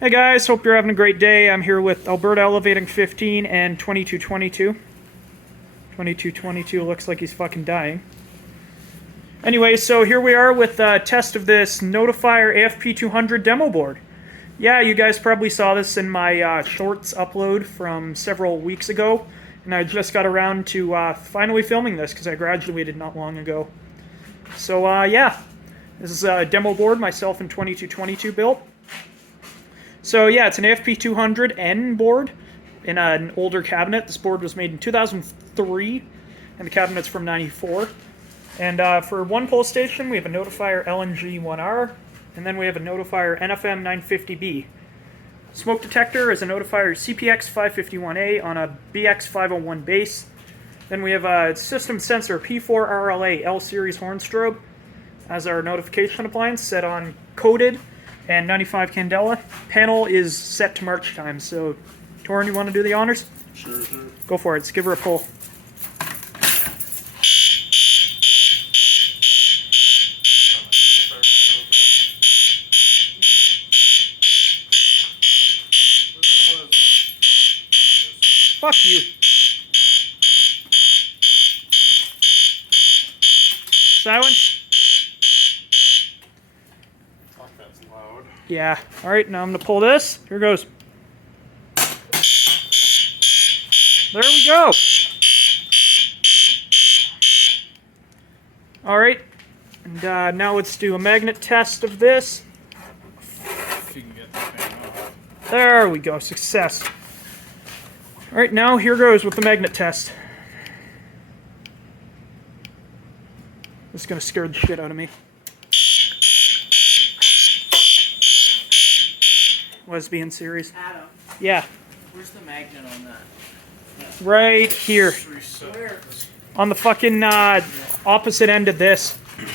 Hey guys, hope you're having a great day. I'm here with Alberta Elevating 15 and 2222. 2222 looks like he's fucking dying. Anyway, so here we are with a test of this Notifier AFP-200 demo board. Yeah, you guys probably saw this in my shorts upload from several weeks ago, and I just got around to finally filming this because I graduated not long ago. So yeah, this is a demo board myself and 2222 built. So yeah, it's an AFP-200N board in an older cabinet. This board was made in 2003, and the cabinet's from '94. And for one pole station, we have a Notifier LNG-1R, and then we have a Notifier NFM-950B. Smoke detector is a Notifier CPX-551A on a BX-501 base. Then we have a system sensor P4RLA L-series horn strobe as our notification appliance set on coded and 95 candela. Panel is set to march time, so Torin, you want to do the honors? Sure. Go for it. Let's give her a pull. Fuck you. Silence. Fuck, that's loud. Yeah. All right, now I'm going to pull this. Here goes. There we go. All right. And now let's do a magnet test of this. If you can get the fan off. There we go. Success. All right, now here goes with the magnet test. This is going to scare the shit out of me. Lesbian series. Adam, Yeah. where's the magnet on that? Right here. Just reset Where? this. On the fucking opposite end of this. It's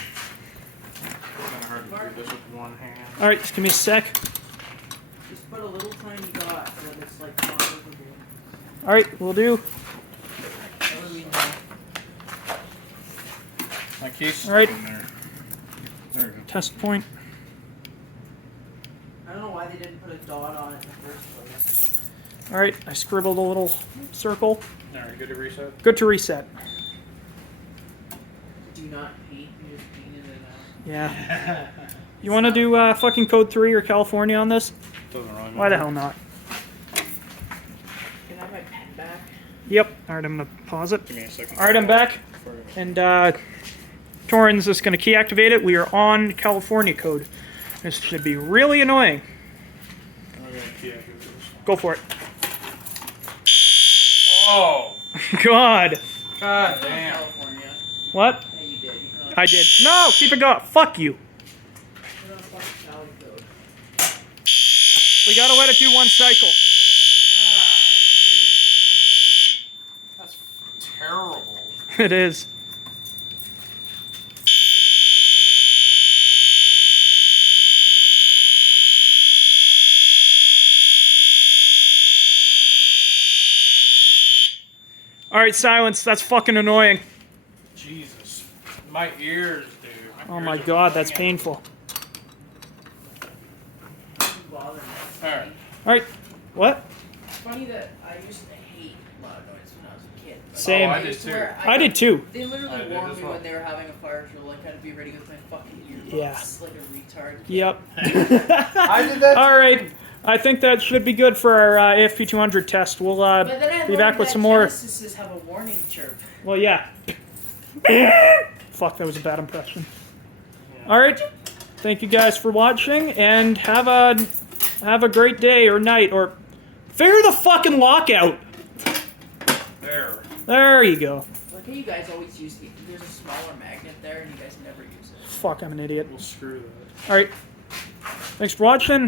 kind of hard to do this with one hand. All right, just give me a sec. Just put a little tiny dot so that it's like not visible. All right, we'll do. That way we know. My case is All right. in there. There we go. Test point. I don't know why they didn't put a dot on it in the first place. All right, I scribbled a little circle. Alright, good to reset? Good to reset. Do not paint, you just painted it out. Yeah. You want to do fucking code 3 or California on this? Doesn't really matter. Why the hell not? Can I have my pen back? Yep. All right, I'm going to pause it. Give me a second. All right, I'm back. And Torin's just going to key activate it. We are on California code. This should be really annoying. I'm gonna key activate this. Go for it. Oh! God. God From damn. California. What? Yeah, you did. I did. No, keep it going. Fuck you. We're on fucking Cali code. We got to let it do one cycle. Ah, That's terrible. It is. All right, silence. That's fucking annoying. Jesus. My ears, dude. Oh my god, that's painful. doesn't bother me. Alright. All right. What? It's funny that I used to hate loud noise when I was a kid. Like, Same. Oh, I used did to too. wear- I did too. They I literally did warned as me well. when they were having a fire drill, like, I'd be ready with my fucking earbuds, Yeah. like a retard. Yep. I did that. All right. I think that should be good for our AFP-200 test. We'll But then I be back with that some more. Genesises have a warning chirp. Well, yeah. Fuck, that was a bad impression. All right. Thank you guys for watching, and have a great day or night, or figure the fucking lockout. There. There you go. Like how you guys always use there's a smaller magnet there and you guys never use it. Fuck, I'm an idiot. We'll screw that. All right. Thanks for watching.